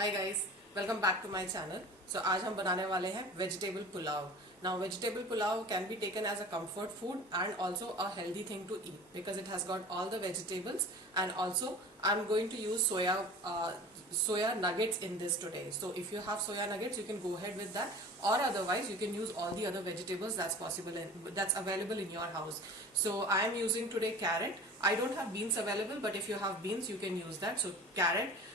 Hi guys, welcome back to my channel. So आज हम बनाने वाले हैं vegetable pulao. Now vegetable pulao can be taken as a comfort food and also a healthy thing to eat because it has got all the vegetables, and also I'm going to use soya nuggets in this today. So if you have soya nuggets, you can go ahead with that, or otherwise you can use all the other vegetables that's available in your house. So I am using today carrot. I don't have beans available, but if you have beans you can use that. So carrot,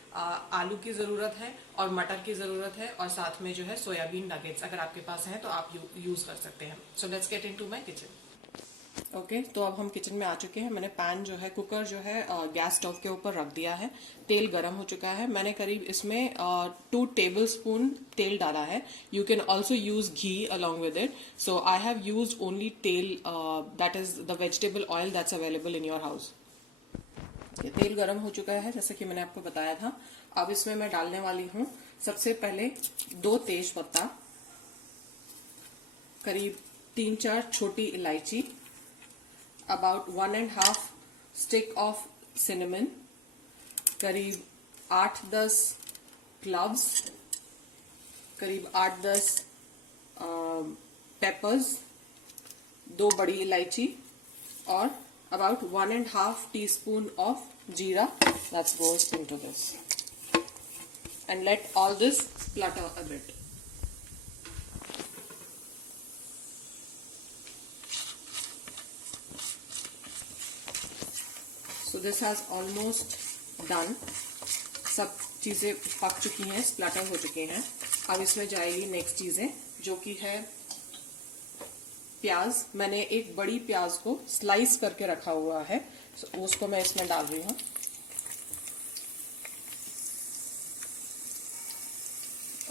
आलू की ज़रूरत है और मटर की ज़रूरत है, और साथ में जो है सोयाबीन नगेट्स अगर आपके पास हैं तो आप यूज़ कर सकते हैं। So let's get into my kitchen. Okay, तो अब हम किचन में आ चुके हैं। मैंने पैन जो है, कुकर जो है गैस स्टोव के ऊपर रख दिया है। तेल गर्म हो चुका है। मैंने करीब इसमें 2 टेबल स्पून तेल डाला है। You can also use ghee along with it. So I have use only tel, that is the vegetable oil that's available in your house. तेल गरम हो चुका है जैसे कि मैंने आपको बताया था। अब इसमें मैं डालने वाली हूं सबसे पहले 2 तेज पत्ता, करीब 3-4 छोटी इलायची, अबाउट 1.5 स्टिक ऑफ सिनेमन, करीब 8-10 क्लव्स, करीब 8-10 पेपर्स, 2 बड़ी इलायची, और about 1.5 teaspoon of jeera that goes into this, and let all this splutter a bit. So this has almost done. सब चीजें पक चुकी हैं, स्प्लटर हो चुके हैं। अब इसमें जाएगी नेक्स्ट चीजें जो कि है प्याज। मैंने एक बड़ी प्याज को स्लाइस करके रखा हुआ है, उसको मैं इसमें डाल रही हूँ,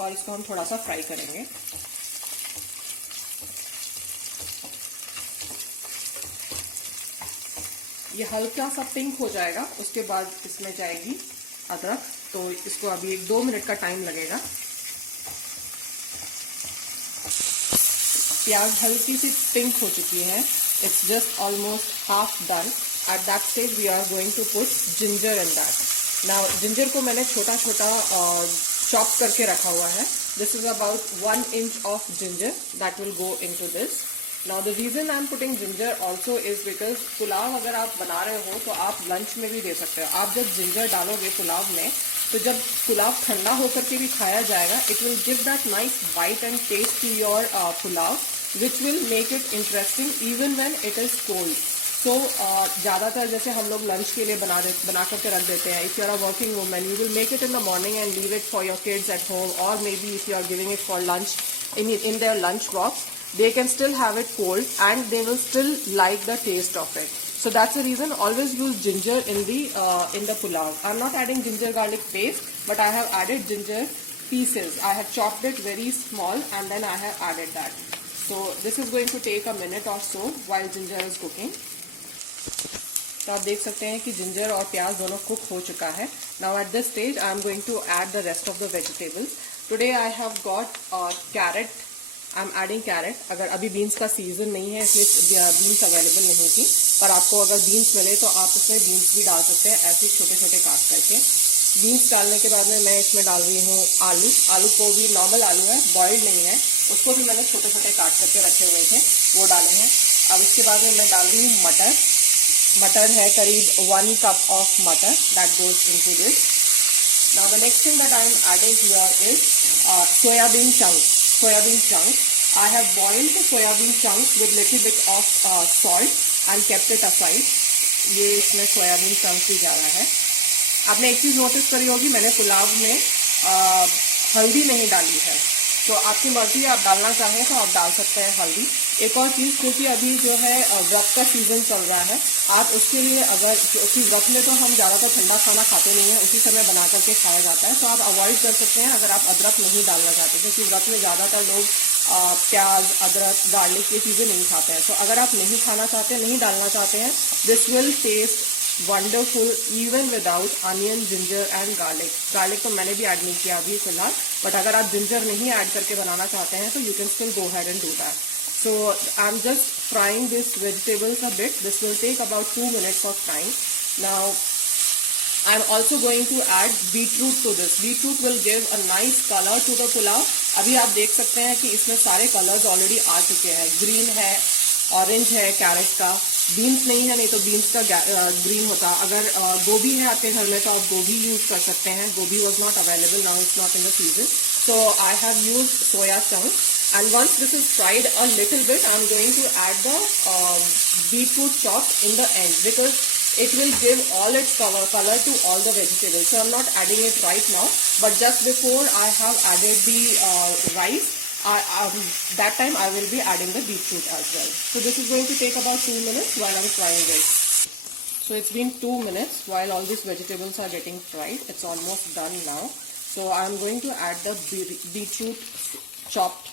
और इसको हम थोड़ा सा फ्राई करेंगे। ये हल्का सा पिंक हो जाएगा, उसके बाद इसमें जाएगी अदरक। तो इसको अभी 1-2 मिनट का टाइम लगेगा। प्याज हल्की सी पिंक हो चुकी है, it's just almost half done. At that stage we are going to put ginger in that. Now ginger को मैंने छोटा छोटा चॉप करके रखा हुआ है। This is about 1 inch of ginger that will go into this. Now the reason I am putting ginger also is because pulao अगर आप बना रहे हो तो आप लंच में भी दे सकते हो। आप जब जिंजर डालोगे पुलाव में, तो जब पुलाव ठंडा होकर के भी खाया जाएगा, it will give that nice bite and taste to your pulao, which will make it interesting even when it is cold. So ज़्यादातर जैसे हम लोग लंच के लिए बना करके रख देते हैं। If you are a working woman, you will make it in the morning and leave it for your kids at home, or maybe if you are giving it for lunch in their lunch box, they can still have it cold and they will still like the taste of it. So that's the reason always use ginger in the pulav. I'm not adding ginger garlic paste, but I have added ginger pieces. I have chopped it very small and then I have added that. So this is going to take a minute or so while ginger is cooking. तो आप देख सकते हैं कि ginger और प्याज दोनों cook हो चुका है। Now at this stage I am going to add the rest of the vegetables. Today I have got carrot. I am adding carrot. अगर अभी बीन्स का सीजन नहीं है इसलिए बीन्स अवेलेबल नहीं थी, पर आपको अगर बीन्स मिले तो आप इसमें बीन्स भी डाल सकते हैं, ऐसे छोटे छोटे काट करके। बीन्स डालने के बाद में मैं इसमें डाल रही हूँ आलू। आलू को भी नॉर्मल आलू है, बॉइल्ड नहीं है, उसको भी मैंने छोटे छोटे काट करके रखे हुए थे, वो डाले हैं। अब इसके बाद में मैं डाल रही हूँ मटर। मटर है करीब 1 कप ऑफ मटर that goes into this. Now the next thing that I am adding here is soybean chunks. Soybean chunks, I have boiled the soybean chunks with little bit of salt and kept it aside. ये इसमें soybean chunks भी जा रहा है। आपने एक चीज़ notice करी होगी, मैंने पुलाव में हल्दी नहीं डाली है, तो आपकी मर्जी, आप डालना चाहें तो आप डाल सकते हैं हल्दी। एक और चीज़, क्योंकि अभी जो है व्रत का सीजन चल रहा है, आप उसके लिए अगर, क्योंकि व्रत में तो हम ज़्यादातर ठंडा खाना खाते नहीं हैं, उसी समय बना करके खाया जाता है, तो आप अवॉइड कर सकते हैं अगर आप अदरक नहीं डालना चाहते, क्योंकि व्रत में ज़्यादातर लोग प्याज, अदरक, गार्लिक ये चीज़ें नहीं खाते हैं। तो अगर आप नहीं खाना चाहते, नहीं डालना चाहते हैं, this will taste wonderful even without onion, ginger and garlic. Garlic तो मैंने भी ऐड नहीं किया अभी फिलहाल, बट अगर आप जिंजर नहीं ऐड करके बनाना चाहते हैं तो you can still go ahead and do that. So I am just frying this vegetables a bit. This will take about 2 minutes of frying. Now I am also going to add beetroot to this. Beetroot will give a nice color to the pulao. अभी आप देख सकते हैं कि इसमें सारे colours already आ चुके हैं. ग्रीन है, ऑरेंज है कैरेट का, बीन्स नहीं है, नहीं तो बीन्स का ग्रीन होता. अगर गोभी है आपके घर में तो आप गोभी यूज कर सकते हैं. गोभी was not available, now it's not in the season, so I have used soya chunk. And once this is fried a little bit, I'm going to add the beetroot chopped in the end, because it will give all its color to all the vegetables. So I'm not adding it right now, but just before I have added the rice, that time I will be adding the beetroot as well. So this is going to take about 2 minutes while I'm frying this. So it's been 2 minutes while all these vegetables are getting fried. It's almost done now. So I'm going to add the beetroot chopped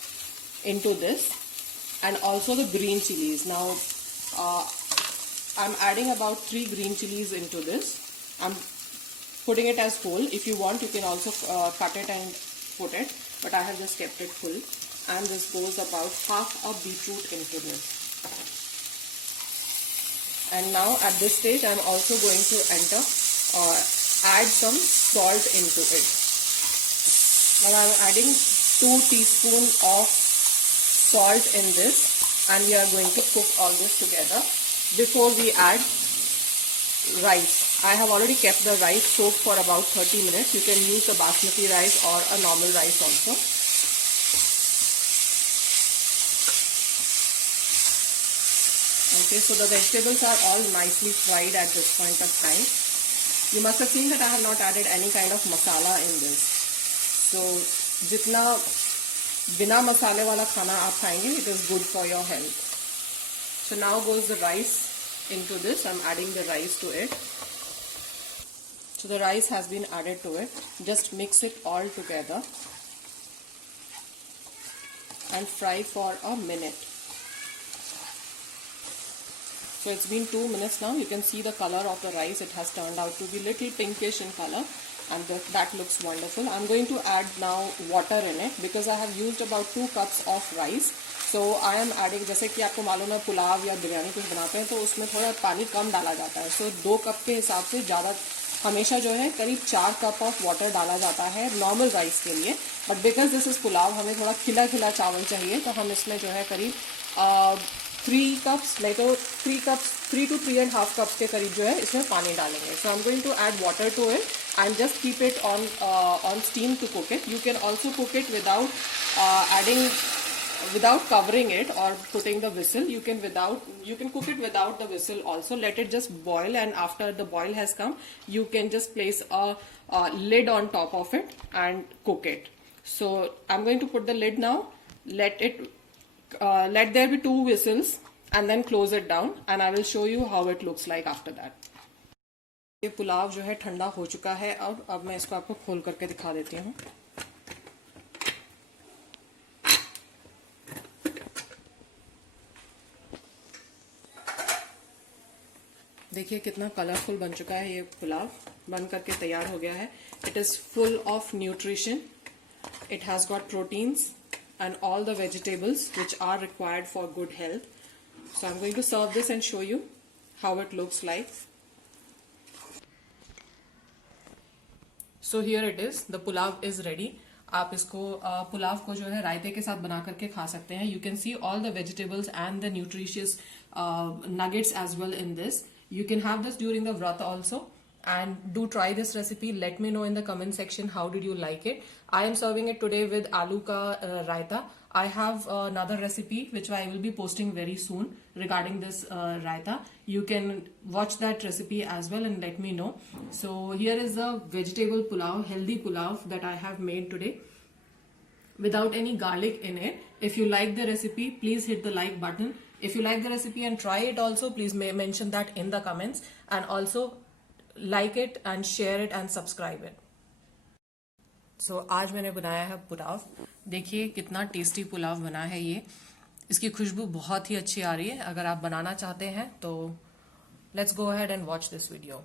into this, and also the green chilies. Now I'm adding about 3 green chilies into this. I'm putting it as whole. If you want, you can also cut it and put it, but I have just kept it full. And this goes about half a beetroot into this. And now at this stage, I'm also going to add some salt into it. Now I'm adding 2 teaspoons of salt in this, and we are going to cook all this together before we add rice. I have already kept the rice soaked for about 30 minutes. You can use the basmati rice or a normal rice also. Okay, so the vegetables are all nicely fried at this point of time. You must have seen that I have not added any kind of masala in this. So jitna बिना मसाले वाला खाना आप खाएंगे, it is good for your health. So now goes the rice into this. I'm adding the rice to it. So the rice has been added to it. Just mix it all together and fry for a minute. So it's been 2 minutes now. You can see the color of the rice. It has turned out to be little pinkish in color. And that looks wonderful. I'm going to add now water in it, because I have used about 2 cups of rice. So I am adding, जैसे कि आपको मालूम है पुलाव या बिरयानी कुछ बनाते हैं तो उसमें थोड़ा पानी कम डाला जाता है. So 2 कप के हिसाब से ज़्यादा हमेशा जो है करीब 4 कप ऑफ वाटर डाला जाता है नॉर्मल राइस के लिए. But because this is pulao, हमें थोड़ा खिला खिला चावल चाहिए, तो हम इसमें जो है करीब 3 cups, नहीं तो 3 to 3.5 cups के करीब जो है इसमें पानी डालेंगे. So I'm going to add water to it and just keep it on steam to cook it. You can also cook it without covering it or putting the whistle. You can cook it without the whistle also. Let it just boil, and after the boil has come, you can just place a lid on top of it and cook it. So I'm going to put the lid now. Let there be 2 whistles and then close it down, and I will show you how it looks like after that. ये पुलाव जो है ठंडा हो चुका है. अब मैं इसको आपको खोल करके दिखा देती हूँ. देखिए कितना कलरफुल बन चुका है. ये पुलाव बन करके तैयार हो गया है. It is full of nutrition. It has got proteins and all the vegetables which are required for good health. So I'm going to serve this and show you how it looks like. So here it is. The pulav is ready. आप इसको पुलाव को जो है रायते के साथ बना करके खा सकते हैं. You can see all the vegetables and the nutritious nuggets as well in this. You can have this during the vrat also. And do try this recipe. Let me know in the comment section how did you like it. I am serving it today with aloo ka raita. I have another recipe which I will be posting very soon regarding this raita. You can watch that recipe as well and let me know. So here is the vegetable pulav, healthy pulav that I have made today without any garlic in it. If you like the recipe, please hit the like button. If you like the recipe and try it also, please mention that in the comments, and also like it and share it and subscribe it. So आज मैंने बनाया है पुलाव. देखिए कितना tasty pulao बना है ये. इसकी खुशबू बहुत ही अच्छी आ रही है. अगर आप बनाना चाहते हैं तो let's go ahead and watch this video.